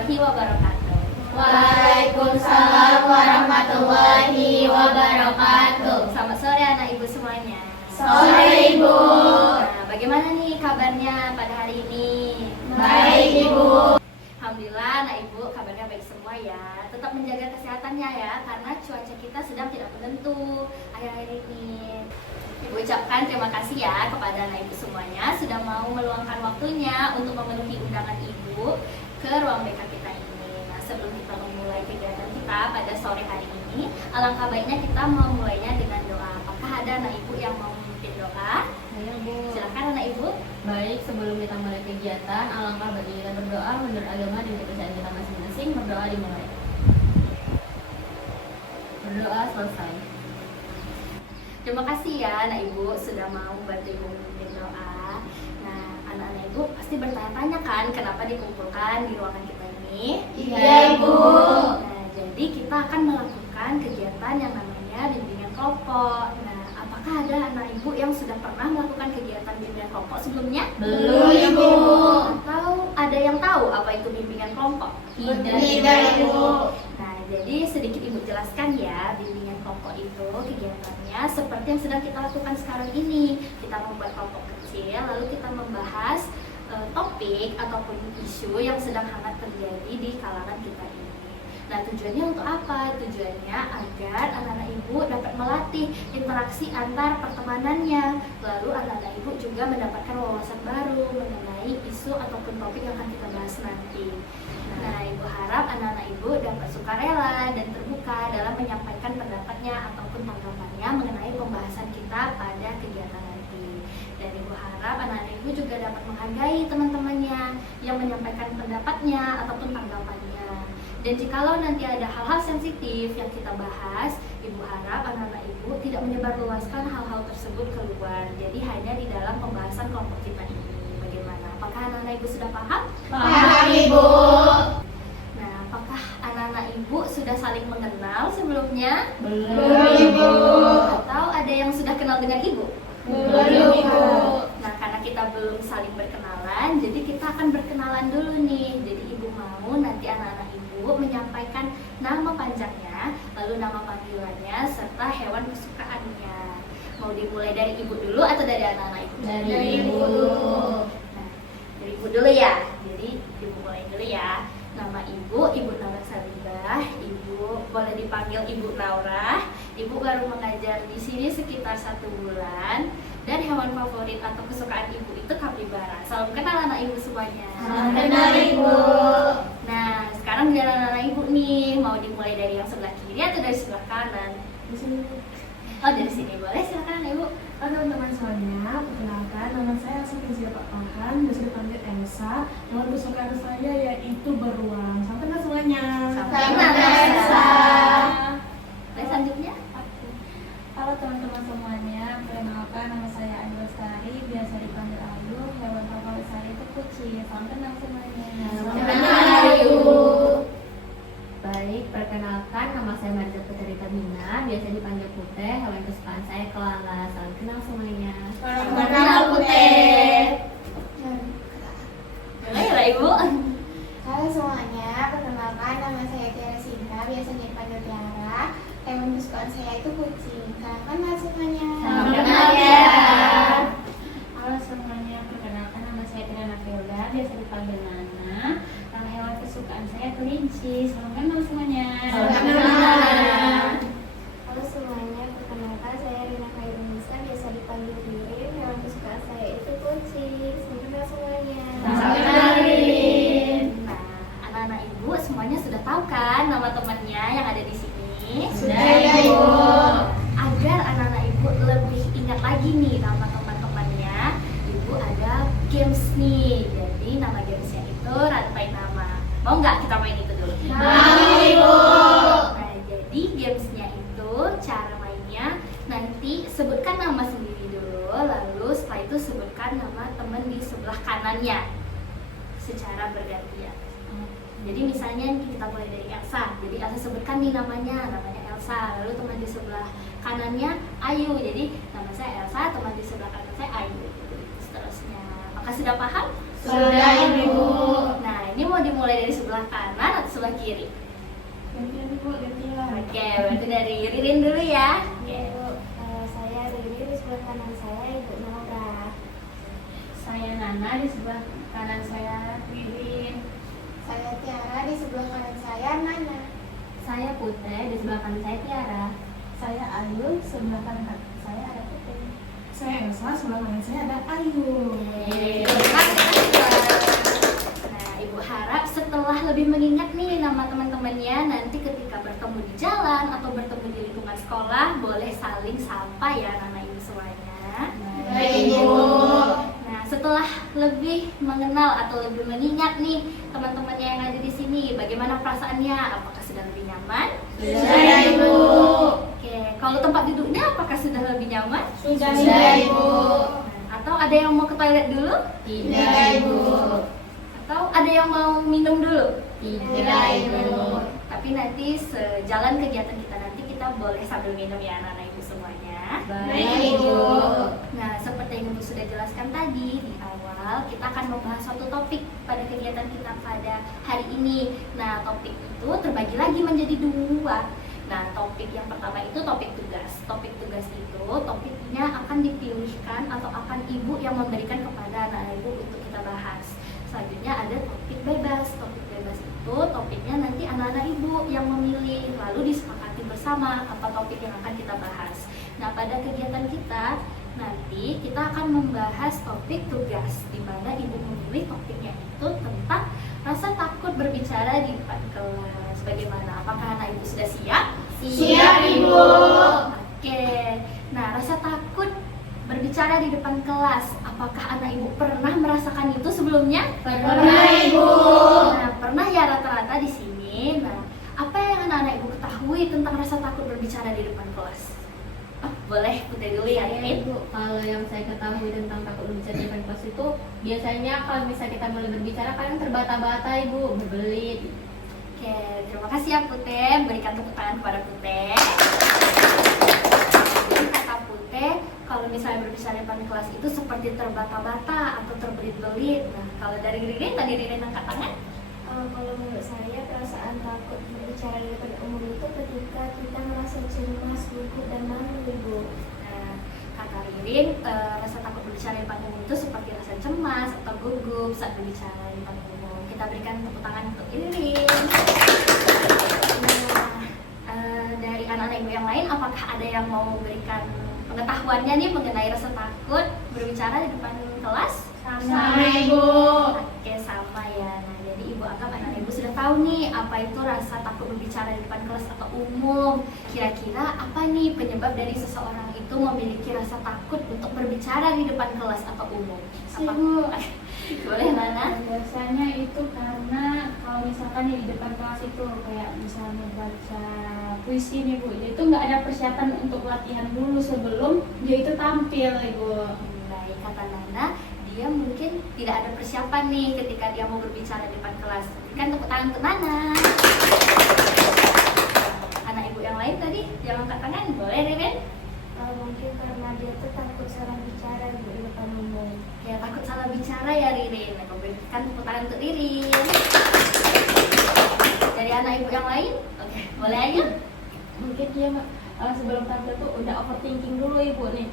warahmatullahi wabarakatuh. Waalaikumsalam warahmatullahi wabarakatuh. Selamat sore anak ibu semuanya. Sore Ibu. Nah, bagaimana nih kabarnya pada hari ini? Baik Ibu. Alhamdulillah anak ibu kabarnya baik semua ya. Tetap menjaga kesehatannya ya, karena cuaca kita sedang tidak menentu akhir-akhir ini. Ibu ucapkan terima kasih ya kepada anak ibu semuanya sudah mau meluangkan waktunya untuk memenuhi undangan ibu ke ruang BK kita ini. Nah, sebelum kita memulai kegiatan kita pada sore hari ini, alangkah baiknya kita mau mulainya dengan doa. Apakah ada anak ibu yang mau memimpin doa? Ayo Bu. Silakan anak ibu. Baik, sebelum kita mulai kegiatan, alangkah bagi kita berdoa menurut agama dan kepercayaan kita masing-masing. Berdoa dimulai. Berdoa selesai. Terima kasih ya anak ibu sudah mau bantu ibu memimpin doa. Nah, anak-anak ibu pasti bertanya-tanya kan kenapa dikumpulkan di ruangan kita ini? Iya Ibu. Nah, jadi kita akan melakukan kegiatan yang namanya bimbingan kelompok. Nah, apakah ada anak ibu yang sudah pernah melakukan kegiatan bimbingan kelompok sebelumnya? Belum Ibu. Atau ada yang tahu apa itu bimbingan kelompok? Tidak Ibu. Nah, jadi sedikit ibu jelaskan ya, bimbingan kelompok itu kegiatannya seperti yang sedang kita lakukan sekarang ini. Kita membuat kelompok kecil, lalu kita membahas topik ataupun isu yang sedang hangat terjadi di kalangan kita ini. Nah, tujuannya untuk apa? Tujuannya agar anak-anak ibu dapat melatih interaksi antar pertemanannya. Lalu anak-anak ibu juga mendapatkan wawasan baru mengenai isu ataupun topik yang akan kita bahas nanti. Nah, ibu harap anak-anak ibu dapat sukarela dan terbuka dalam menyampaikan pendapatnya ataupun tanggapannya mengenai pembahasan kita pada kegiatan nanti. Dan ibu harap anak-anak ibu juga dapat menghargai teman-temannya yang menyampaikan pendapatnya ataupun tanggapannya. Dan jikalau nanti ada hal-hal sensitif yang kita bahas, ibu harap anak-anak ibu tidak menyebarluaskan hal-hal tersebut keluar. Jadi hanya di dalam pembahasan kelompok kita ini. Bagaimana? Apakah anak-anak ibu sudah paham? Paham Ibu. Nah, apakah anak-anak ibu sudah saling mengenal sebelumnya? Belum Ibu. Atau ada yang sudah kenal dengan ibu? Belum Ibu. Nah, karena kita belum saling berkenalan, jadi kita akan berkenalan dulu nih. Jadi ibu mau nanti anak-anak ibu menyampaikan nama panjangnya, lalu nama panggilannya, serta hewan kesukaannya. Mau dimulai dari ibu dulu atau dari anak-anak ibu? Dari Ibu. Nah, dari ibu dulu ya. Jadi ibu mulai dulu ya. Nama ibu, Ibu Naura Salibah. Ibu boleh dipanggil Ibu Naura. Ibu baru mengajar di sini sekitar 1 bulan. Dan hewan favorit atau kesukaan ibu itu kapibara. Salam kenal anak ibu semuanya. Salam kenal Ibu. Nah, sekarang giliran anak ibu nih. Mau dimulai dari yang sebelah kiri atau dari sebelah kanan? Di sini. Oh, dari sini boleh. Silakan anak ibu. Teman-teman semuanya, perkenalkan nama saya Elsa Kinzia Pakpahan, biasa dipanggil Elsa. Hewan kesukaan saya yaitu beruang. Sampai kenal semuanya. Sampai kenal Elsa. Baik, selanjutnya. Halo teman-teman semuanya, perkenalkan nama saya Ayu Lestari, biasa dipanggil Ayu. Hewan favorit saya itu kucing. Salam kenal semuanya. Salam kenal Ayu. Baik, perkenalkan nama saya Marza Putri Tabina, biasa dipanggil Putih. Hewan kesukaan saya kelala. Salam kenal semuanya. Salam kenal Putih. Boleh ya ibu. Halo semuanya, perkenalkan nama saya Tiara Sinta, biasa dipanggil Tiara. Hewan kesukaan saya itu kucing. Salam kenal semuanya. Salam kenal ya. Halo semuanya, perkenalkan nama saya Tirana Felda, biasa dipanggil Nana. Nama hewan kesukaan saya kelinci. Salam kenal semuanya. Salam kenal. Halo semuanya, perkenalkan saya Rina Khairunisa, biasa dipanggil Ririn. Hewan kesukaan saya itu kucing. Salam kenal semuanya. Salam kenal Rin. Nah, anak-anak ibu semuanya sudah tahu kan nama temannya yang ada di sini? Sudah ya Ibu. Agar anak-anak ibu lebih ingat lagi nih nama teman-temannya, ibu ada games nih. Jadi nama gamesnya itu rantai nama. Mau nggak kita main itu dulu? Mau Ibu. Nah, jadi gamesnya itu cara mainnya nanti sebutkan nama sendiri dulu, lalu setelah itu sebutkan nama teman di sebelah kanannya secara bergantian. Jadi misalnya kita mulai dari Elsa, jadi Elsa sebutkan nih namanya Elsa, lalu teman di sebelah kanannya Ayu, jadi nama saya Elsa, teman di sebelah kanan saya Ayu, seterusnya. Apakah sudah paham? Sudah Ibu. Nah, ini mau dimulai dari sebelah kanan atau sebelah kiri? Gantian ibu, gantian. Oke, berarti dari Ririn dulu ya. Ibu, saya Riri, di sebelah kanan saya Ibu Nora. Saya Nana, di sebelah kanan saya Ririn. Saya Tiara, di sebelah kanan saya Nana. Saya Putri, di sebelah kanan saya Tiara. Saya Ayu, sebelah kanan saya ada Putri. Saya Elsa, sebelah kanan saya ada Ayu. Nah, Ibu harap setelah lebih mengingat nih nama teman-temannya, nanti ketika bertemu di jalan atau bertemu di lingkungan sekolah, boleh saling sapa ya anak Ibu semuanya. Baik, Ibu. Nah, setelah lebih mengenal atau lebih mengingat nih teman-temannya yang ada di sini, bagaimana perasaannya? Apakah sudah lebih nyaman? Sudah, Ibu. Oke, kalau tempat duduknya apakah sudah lebih nyaman? Sudah, Ibu. Nah, atau ada yang mau ke toilet dulu? Tidak, Ibu. Atau ada yang mau minum dulu? Tidak, Ibu. Tapi nanti sejalan kegiatan kita nanti kita boleh sambil minum ya anak-anak Ibu semuanya. Baik, Ibu. Nah, seperti yang Ibu sudah jelaskan tadi di awal, kita akan membahas suatu topik pada kegiatan kita pada hari ini. Nah, topik itu terbagi lagi menjadi dua. Nah, topik yang pertama itu topik tugas. Topik tugas itu topiknya akan dipilihkan atau akan Ibu yang memberikan kepada anak Ibu untuk kita bahas. Selanjutnya ada topik bebas. Topik bebas itu topiknya nanti anak-anak Ibu yang memilih, lalu disepakati bersama apa topik yang akan kita bahas. Nah, pada kegiatan kita nanti kita akan membahas topik tugas, di mana Ibu memilih topiknya itu tentang rasa takut berbicara di depan kelas. Bagaimana? Apakah anak Ibu sudah siap? Siap, Ibu. Oke. Nah, rasa takut berbicara di depan kelas, apakah anak Ibu pernah merasakan itu sebelumnya? Pernah, Ibu. Nah, pernah ya rata-rata di sini. Nah, apa yang anak-anak Ibu ketahui tentang rasa takut berbicara di depan kelas? Boleh Putri dulu ya, Ririn. Ibu, kalau yang saya ketahui tentang takut berbicara di depan kelas itu biasanya kalau misalnya kita mulai berbicara kadang terbata-bata Ibu, berbelit. Oke, terima kasih ya Putri. Berikan tepuk tangan kepada Putri. Jadi kata Putri, kalau misalnya berbicara di depan kelas itu seperti terbata-bata atau terbelit-belit. Nah, kalau dari Ririn, tadi Ririn angkat tangan. Kalau menurut saya perasaan takut berbicara di depan umum itu ketika kita merasa cemas, gugup dan malu, Ibu. Nah, kata Ririn, rasa takut berbicara di depan umum itu seperti rasa cemas atau gugup saat berbicara di depan umum. Kita berikan tepuk tangan untuk Ririn. Nah, dari anak-anak Ibu yang lain, apakah ada yang mau memberikan pengetahuannya nih mengenai rasa takut berbicara di depan kelas? Sama, Ibu. Oke, sama ya. Nah, jadi Ibu anggap anak Ibu sudah tahu nih apa itu rasa takut berbicara di depan kelas atau umum. Kira-kira apa nih penyebab dari seseorang itu memiliki rasa takut untuk berbicara di depan kelas atau umum? Apa? Ibu. Boleh, Nana? Biasanya itu karena kalau misalkan di depan kelas itu kayak misalnya baca puisi nih Bu, itu nggak ada persiapan untuk latihan dulu sebelum dia itu tampil Ibu. Baik, kata Nana, dia mungkin tidak ada persiapan nih ketika dia mau berbicara di depan kelas. Berikan tepuk tangan untuk Nana. Anak Ibu yang lain tadi yang angkat tangan, boleh Ririn? Mungkin karena dia tuh takut salah bicara di depan umum. Ya, takut salah bicara ya Ririn. Nah, berikan tepuk tangan untuk Ririn. Dari anak Ibu yang lain, oke, boleh aja. Mungkin dia sebelum tampil tuh udah overthinking dulu Ibu nih.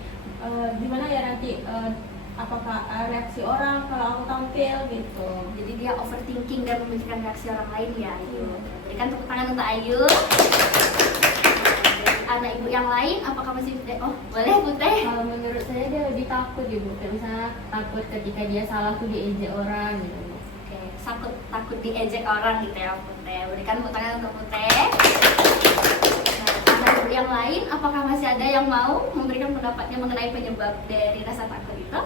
Gimana ya nanti apakah reaksi orang kalau aku tampil gitu. Jadi dia overthinking dan memikirkan reaksi orang lain ya Ayu. Berikan tepuk tangan untuk Ayu. Dari anak Ibu yang lain, apakah masih boleh Putri? Kalau menurut saya dia lebih takut Ibu, kayak misalnya takut ketika dia salah tuh diejek orang gitu. Oke, takut diejek orang gitu ya Putri. Berikan tepuk tangan untuk Putri. Nah, anak Ibu yang lain, apakah masih ada yang mau memberikan pendapatnya mengenai penyebab dari rasa takut itu?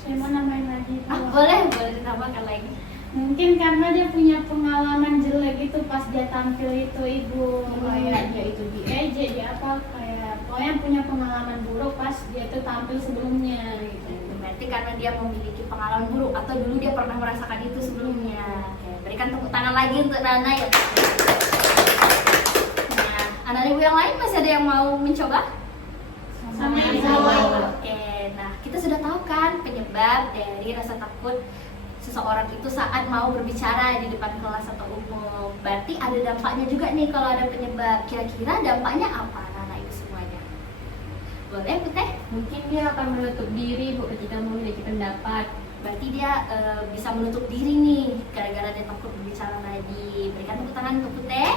Saya mau namain lagi. Boleh ditambahkan lagi. Mungkin karena dia punya pengalaman jelek itu pas dia tampil itu Ibu, kayak dia itu diejek, dia apa kayak pokoknya punya pengalaman buruk pas dia itu tampil sebelumnya gitu. Berarti karena dia memiliki pengalaman buruk atau dulu dia pernah merasakan itu sebelumnya. Oke, berikan tepuk tangan lagi untuk Nana ya. Nah, anak Ibu yang lain masih ada yang mau mencoba? Sama Ibu. Oke, nah kita sudah tahu kan penyebab dari rasa takut seseorang itu saat mau berbicara di depan kelas atau umum. Berarti ada dampaknya juga nih kalau ada penyebab. Kira-kira dampaknya apa anak-anak ibu semuanya? Boleh Bu Teh? Mungkin dia akan menutup diri Bu ketika memiliki pendapat. Berarti dia bisa menutup diri nih gara-gara dia takut berbicara tadi. Berikan tepuk tangan untuk Bu Teh.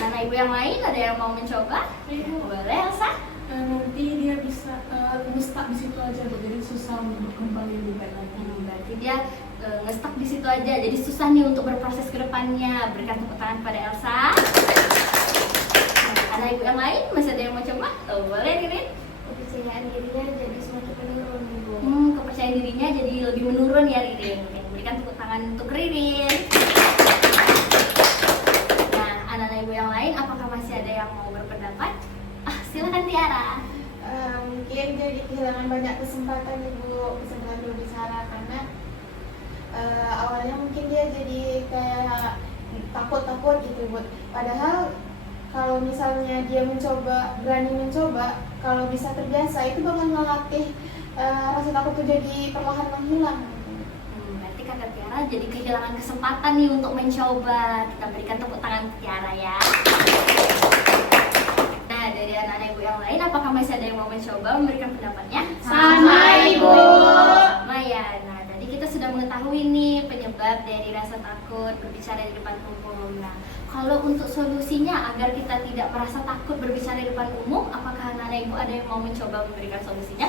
Anak-anak ibu yang lain ada yang mau mencoba? Boleh Elsa? Nanti dia bisa nge-stuck di situ aja Bu, jadi susah untuk berkembang lebih baik lagi. Berarti dia nge-stuck di situ aja, jadi susah nih untuk berproses ke depannya. Berikan tepuk tangan pada Elsa. Anak ibu yang lain masih ada yang mau coba? Boleh Ririn? Kepercayaan dirinya jadi semakin menurun, Ibu. Kepercayaan dirinya jadi lebih menurun ya Ririn. Oke, berikan tepuk tangan untuk Ririn. Nah, anak-anak ibu yang lain apakah masih ada yang mau berpendapat? Silakan Tiara. Mungkin jadi kehilangan banyak kesempatan kesempatan berbicara karena awalnya mungkin dia jadi kayak takut gitu buat. Padahal kalau misalnya dia berani mencoba, kalau bisa terbiasa itu bakal melatih rasa takut itu jadi perlahan menghilang. Berarti kakak Tiara jadi kehilangan kesempatan nih untuk mencoba. Kita berikan tepuk tangan Tiara ya. Nah, dari anak-anak ibu yang lain, apakah masih ada yang mau mencoba memberikan pendapatnya? Sama Ibu. Sama ya. Nah, tadi kita sudah mengetahui nih penyebab dari rasa takut berbicara di depan umum. Nah, kalau untuk solusinya agar kita tidak merasa takut berbicara di depan umum, apakah anak-anak ibu ada yang mau mencoba memberikan solusinya?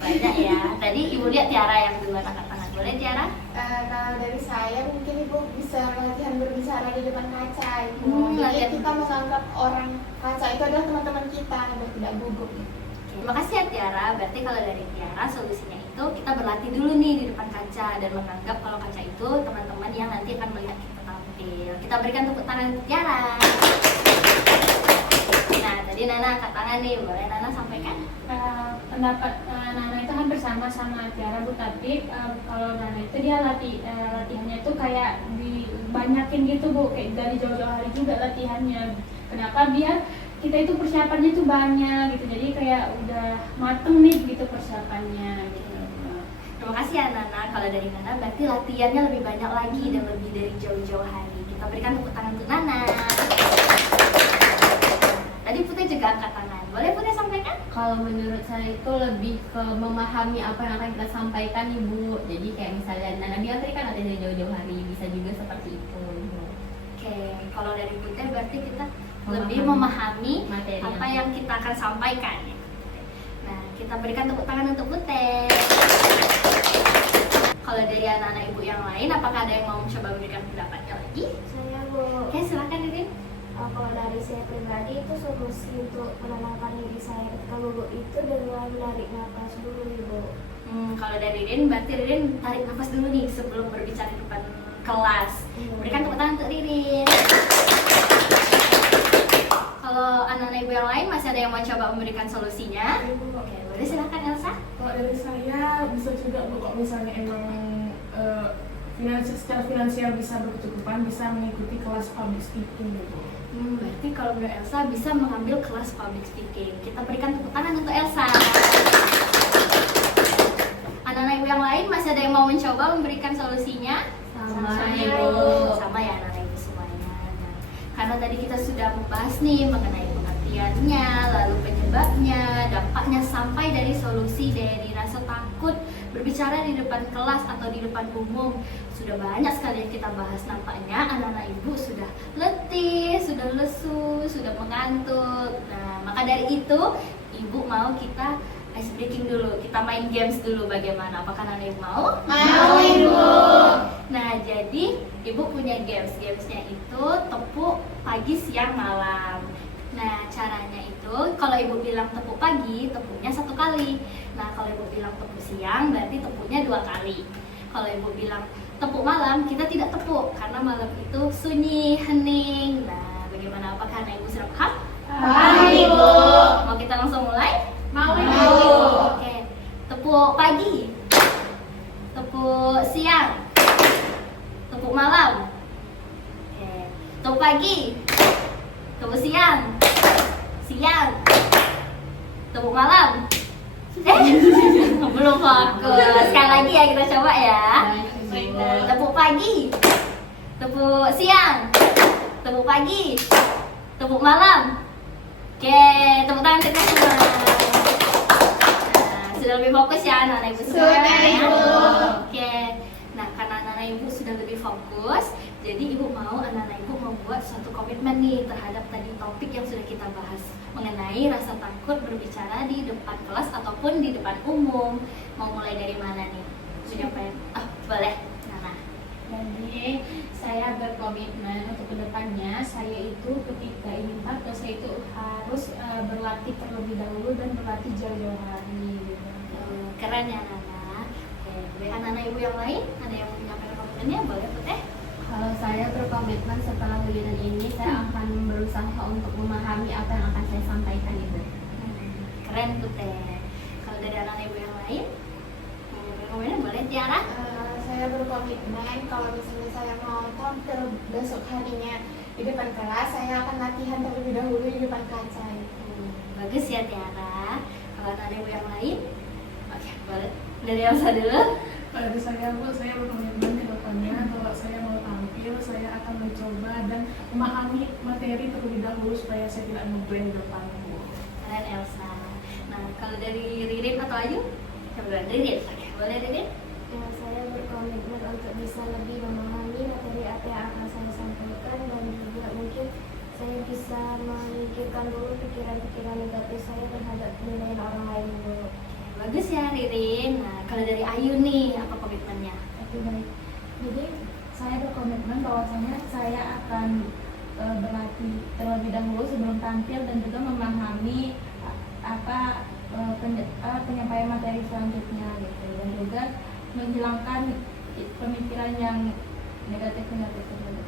Banyak ya. Tadi ibu lihat Tiara yang duluan angkat tangan. Boleh Tiara? Kalau dari saya mungkin Ibu bisa latihan berbicara di depan kaca, Ibu. Jadi latihan. kita menganggap orang kaca itu adalah teman-teman kita agar tidak gugup. Terima kasih ya Tiara. Berarti kalau dari Tiara solusinya itu kita berlatih dulu nih di depan kaca dan menganggap kalau kaca itu teman-teman yang nanti akan melihat kita tampil. Kita berikan tepuk tangan untuk Tiara. Nah, tadi Nana angkat tangan nih. Boleh Nana sampaikan? Pendapat Nana itu hampir sama Tiara Bu, tapi kalau Nana itu dia latihannya itu kayak dibanyakin gitu Bu, kayak dari jauh-jauh hari juga latihannya. Kenapa? Biar kita itu persiapannya itu banyak gitu, jadi kayak udah mateng nih gitu persiapannya gitu. Terima kasih ya Nana. Kalau dari Nana berarti latihannya lebih banyak lagi dan lebih dari jauh-jauh hari. Kita berikan tepuk tangan untuk Nana. Tadi Putih juga angkat tangan. Boleh Putih sampaikan? Kalau menurut saya itu lebih ke memahami apa yang akan kita sampaikan Ibu. Jadi kayak misalnya Nana bilang tadi kan ada dari jauh-jauh hari, bisa juga seperti itu Ibu. Oke, kalau dari Putih berarti kita lebih memahami materi apa yang kita akan sampaikan ya. Nah, kita berikan tepuk tangan untuk Putih. Kalau dari anak-anak ibu yang lain, apakah ada yang mau mencoba memberikan pendapatnya lagi? Saya Bu. Oke, silakan Ririn. Kalau dari saya pribadi itu solusi untuk menenangkan diri saya ketika gugup itu dengan menarik nafas dulu Ibu. Kalau dari Ririn, berarti Ririn tarik nafas dulu nih sebelum berbicara di depan kelas. Berikan tepuk tangan untuk Ririn. Kalau anak-anak ibu yang lain masih ada yang mau coba memberikan solusinya? Oke, boleh silakan Elsa. Kalau dari saya bisa juga Bu, kalau misalnya emang secara finansial bisa berkecukupan, bisa mengikuti kelas public speaking gitu. Berarti kalau menurut Elsa bisa mengambil kelas public speaking. Kita berikan tepuk tangan untuk Elsa. Anak-anak ibu yang lain masih ada yang mau mencoba memberikan solusinya? Sama Ibu. Sama ya anak-anak ibu semuanya. Nah, karena tadi kita sudah membahas nih mengenai pengertiannya, lalu penyebabnya, dampaknya sampai dari solusi dari rasa takut berbicara di depan kelas atau di depan umum. Sudah banyak sekali yang kita bahas. Nampaknya anak-anak ibu sudah letih, sudah lesu, sudah mengantuk. Nah, maka dari itu ibu mau kita ice breaking dulu, kita main games dulu. Bagaimana? Apakah anak ibu mau? Mau Ibu. Nah, jadi ibu punya gamesnya itu tepuk pagi, siang, malam. Nah, caranya itu kalau ibu bilang tepuk pagi, tepuknya 1 kali. Nah, kalau ibu bilang tepuk siang, berarti tepuknya 2 kali. Kalau ibu bilang tepuk malam, kita tidak tepuk karena malam itu sunyi, hening. Nah, bagaimana? Apakah anak ibu sudah paham? Paham Ibu. Mau kita langsung mulai? Mau Oke, Ibu. tepuk pagi, tepuk siang, tepuk malam. Oke, tepuk pagi, tepuk siang, tepuk malam, Belum fokus. Sekali lagi ya kita coba ya. Tepuk pagi, tepuk siang, tepuk pagi, tepuk malam. Oke, tepuk tangan kita semua. Nah, sudah lebih fokus ya anak-anak ibu semua. Sudah, Ibu. Oke, nah karena anak-anak ibu sudah lebih fokus, jadi ibu mau anak-anak ibu membuat suatu komitmen nih terhadap tadi topik yang sudah kita bahas mengenai rasa takut berbicara di depan kelas ataupun di depan umum. Mau mulai dari mana nih? Siapa yang? Boleh. Nana. Jadi saya berkomitmen untuk kedepannya saya itu ketika ingin tampil saya itu harus berlatih terlebih dahulu dan berlatih jauh-jauh hari. Gitu. Keren ya Nana. Oke, anak-anak ibu yang lain ada yang mau menyampaikan komitmennya? Boleh Putih? Kalau saya berkomitmen setelah webinar ini saya akan berusaha untuk memahami apa yang akan saya sampaikan Ibu. Keren Putih. Kalau dari anak-anak ibu yang lain mau menyampaikan komitmennya boleh Tiara? Saya berkomitmen kalau misalnya saya mau tampil besok harinya di depan kelas, saya akan latihan terlebih dahulu di depan kaca. Bagus ya Tiara. Kalau ada ibu yang lain, oke boleh dari Elsa dulu. Kalau dari saya Bu, saya berkomitmen ke depannya kalau saya mau tampil, saya akan mencoba dan memahami materi terlebih dahulu supaya saya tidak ngeblank di depan Bu. Kalian Elsa. Nah kalau dari Ririn atau Ayu, coba Ririn. Oke boleh Ririn. Ya, saya berkomitmen untuk bisa lebih memahami materi apa yang akan saya sampaikan dan juga mungkin saya bisa memikirkan dulu pikiran-pikiran negatif saya terhadap penilaian orang lain dulu. Bagus ya Ririn. Nah kalau dari Ayu nih apa komitmennya? Oke, baik. Jadi saya berkomitmen bahwasanya saya akan berlatih terlebih dahulu sebelum tampil dan juga memahami penyampaian materi selanjutnya gitu dan juga menghilangkan pemikiran yang negatif tersebut.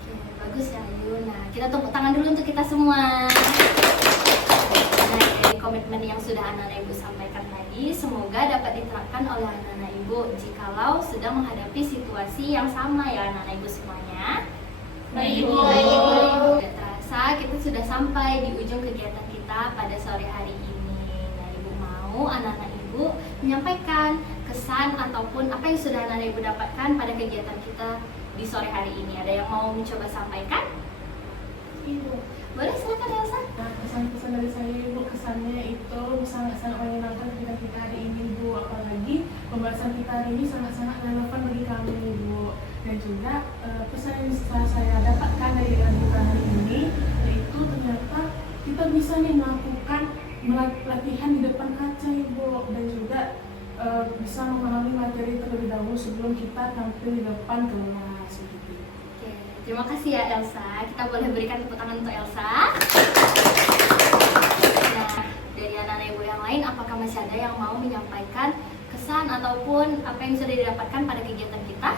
Oke, bagus ya Ayu. Nah kita tepuk tangan dulu untuk kita semua. Nah dari komitmen yang sudah anak-anak ibu sampaikan tadi, semoga dapat diterapkan oleh anak-anak ibu jikalau sedang menghadapi situasi yang sama ya anak-anak ibu semuanya. Baik, Ibu. Tidak terasa kita sudah sampai di ujung kegiatan kita pada sore hari ini. Nah ibu mau anak-anak ibu menyampaikan kesan ataupun apa yang sudah anak-anak ibu dapatkan pada kegiatan kita di sore hari ini. Ada yang mau mencoba sampaikan? Ibu. Boleh silakan Elsa. Nah, kesan-kesan dari saya Ibu, kesannya itu sangat-sangat menyenangkan ketika kita hari ini Bu, apalagi pembahasan kita hari ini sangat-sangat relevan bagi kami Ibu. Dan juga pesan yang bisa saya dapatkan dari kita hari ini yaitu ternyata kita bisa nih melakukan latihan di depan kaca Ibu dan juga bisa memahami materi terlebih dahulu sebelum kita tampil di depan kelas begitu. Oke, terima kasih ya Elsa. Kita boleh berikan tepuk tangan untuk Elsa. Nah, dari anak-anak ibu yang lain, apakah masih ada yang mau menyampaikan kesan ataupun apa yang sudah didapatkan pada kegiatan kita?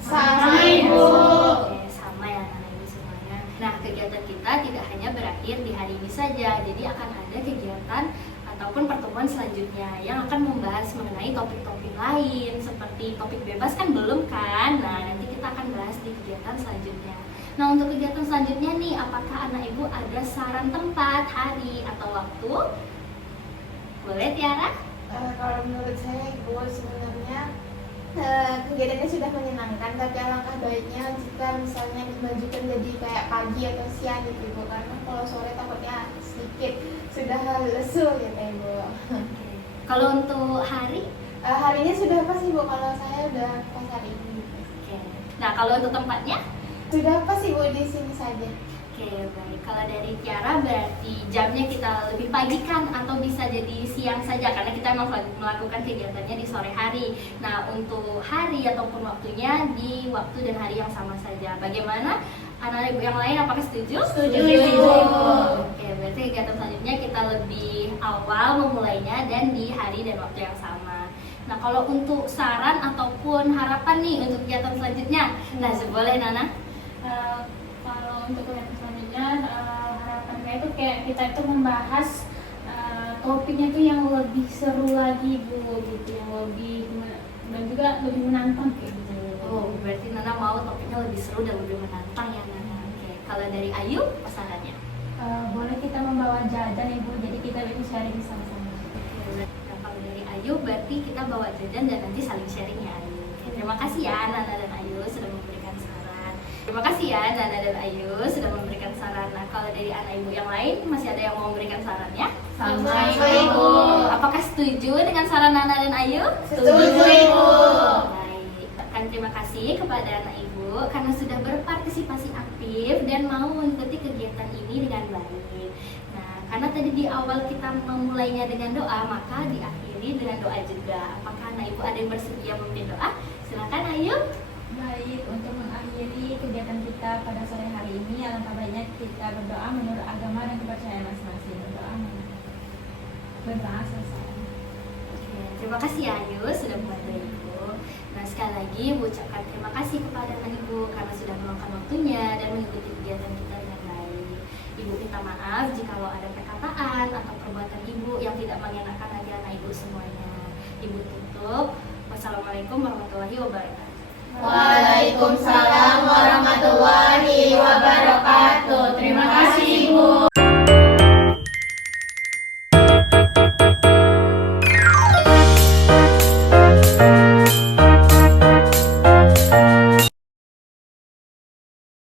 Sama Ibu. Oke, sama ya anak-anak ibu semuanya. Nah, kegiatan kita tidak hanya berakhir di hari ini saja, jadi akan ada kegiatan ataupun pertemuan selanjutnya yang akan membahas mengenai topik-topik lain seperti topik bebas kan belum kan? Nah nanti kita akan bahas di kegiatan selanjutnya. Nah untuk kegiatan selanjutnya nih, apakah anak ibu ada saran tempat, hari, atau waktu? Boleh Tiara? Kalau menurut saya Ibu sebenarnya kegiatannya sudah menyenangkan, tapi alangkah baiknya jika misalnya dimajukan jadi kayak pagi atau siang gitu Ibu, karena kalau sore takutnya sedikit sudah lesu gitu Ibu. Kalau untuk hari? Harinya sudah pas Ibu, kalau saya udah pas hari ini. Oke. Nah kalau untuk tempatnya? Sudah pas Ibu, di sini saja. Oke baik, kalau dari Tiara berarti jamnya kita lebih pagi kan atau bisa jadi siang saja karena kita memang melakukan kegiatannya di sore hari. Nah untuk hari ataupun waktunya di waktu dan hari yang sama saja. Bagaimana anak ibu yang lain, apakah setuju? Setuju, Ibu. Oke berarti kegiatan selanjutnya kita lebih awal memulainya dan di hari dan waktu yang sama. Nah kalau untuk saran ataupun harapan nih untuk kegiatan selanjutnya, nah boleh Nana? Kalau untuk kegiatan selanjutnya harapan saya itu kayak kita itu membahas topiknya itu yang lebih seru lagi Bu, gitu, yang lebih dan juga lebih menantang kayak gitu. Oh berarti Nana mau topiknya lebih seru dan lebih menantang ya Nana. Oke, kalau dari Ayu Boleh kita membawa jajan Ibu, jadi kita bisa sharing sama-sama. Oke, gampang Ayu, berarti kita bawa jajan dan nanti saling sharing ya Ayu. Oke, terima kasih ya Nana dan Ayu sudah memberikan saran. Terima kasih ya Nana dan Ayu sudah memberikan saran. Nah, kalau dari anak ibu yang lain masih ada yang mau memberikan sarannya? Sama Ibu. Apakah setuju dengan saran Nana dan Ayu? Setuju, Ibu. Baik, kan terima kasih kepada anak ibu karena sudah berpartisipasi aktif dan mau mengikuti kegiatan ini dengan baik. Nah, karena tadi di awal kita memulainya dengan doa, maka diakhiri dengan doa juga. Apakah anak ibu ada yang bersedia memimpin doa? Silakan Ayu. Baik, untuk mengakhiri kegiatan kita pada sore hari ini, alangkah baiknya kita berdoa menurut agama dan kepercayaan masing-masing. Berdoa selesai. Oke, terima kasih ya Ayu sudah membantu ibu. Nah, sekali lagi ibu ucapkan terima kasih kepada anak ibu karena sudah meluangkan waktunya dan mengikuti kegiatan kita dengan baik. Ibu minta maaf jika ada perkataan atau perbuatan ibu yang tidak mengenakan hati anak ibu semuanya. Ibu tutup. Wassalamualaikum warahmatullahi wabarakatuh. Waalaikumsalam warahmatullahi wabarakatuh.